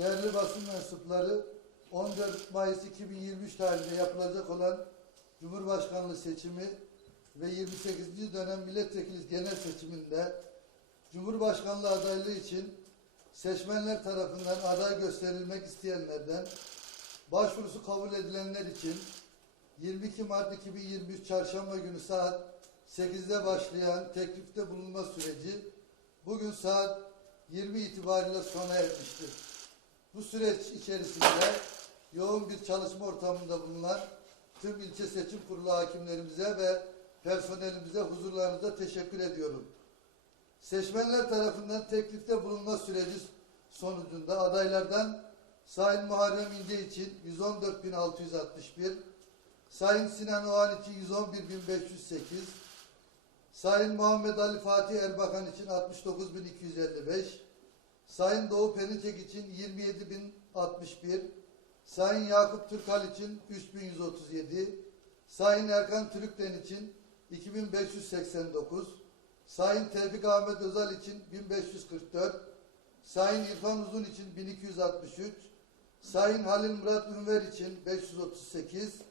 değerli basın mensupları 14 Mayıs 2023 tarihinde yapılacak olan Cumhurbaşkanlığı seçimi ve 28. dönem milletvekili genel seçiminde Cumhurbaşkanlığı adaylığı için seçmenler tarafından aday gösterilmek isteyenlerden başvurusu kabul edilenler için 22 Mart 2023 Çarşamba günü saat 8'de başlayan teklifte bulunma süreci bugün saat 20 itibariyle sona ermiştir. Bu süreç içerisinde yoğun bir çalışma ortamında bulunan tüm ilçe seçim kurulu hakimlerimize ve personelimize huzurlarınızda teşekkür ediyorum. Seçmenler tarafından teklifte bulunma süreci sonucunda adaylardan Sayın Muharrem İnce için 114.661, Sayın Sinan Oğan için 111.508, Sayın Muhammed Ali Fatih Erbakan için 69.255, Sayın Doğu Perinçek için 27.061, Sayın Yakup Türkal için 3137, Sayın Erkan Türüklen için 2589, Sayın Tevfik Ahmet Özal için 1544, Sayın İrfan Uzun için 1263, Sayın Halil Murat Ünver için 538,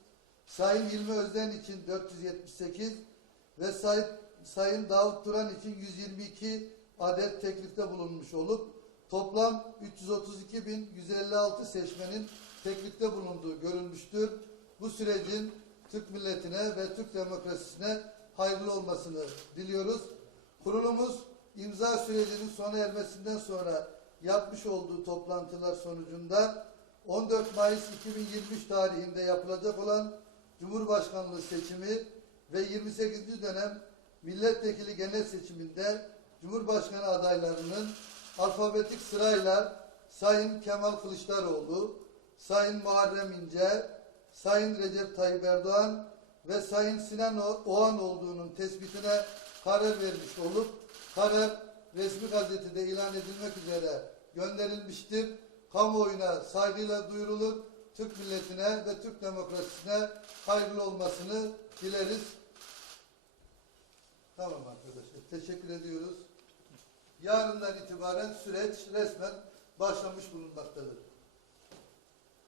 Sayın İlmi Özden için 478 ve Sayın, Sayın Davut Turan için 122 adet teklifte bulunmuş olup toplam 332.156 seçmenin teklifte bulunduğu görülmüştür. Bu sürecin Türk milletine ve Türk demokrasisine hayırlı olmasını diliyoruz. Kurulumuz imza sürecinin sona ermesinden sonra yapmış olduğu toplantılar sonucunda 14 Mayıs 2023 tarihinde yapılacak olan Cumhurbaşkanlığı seçimi ve 28. dönem milletvekili genel seçiminde Cumhurbaşkanı adaylarının alfabetik sırayla Sayın Kemal Kılıçdaroğlu, Sayın Muharrem İnce, Sayın Recep Tayyip Erdoğan ve Sayın Sinan Oğan olduğunun tespitine karar vermiş olup karar resmi gazetede ilan edilmek üzere gönderilmiştir. Kamuoyuna saygıyla duyurulur. Türk milletine ve Türk demokrasisine hayırlı olmasını dileriz. Tamam arkadaşlar. Teşekkür ediyoruz. Yarından itibaren süreç resmen başlamış bulunmaktadır.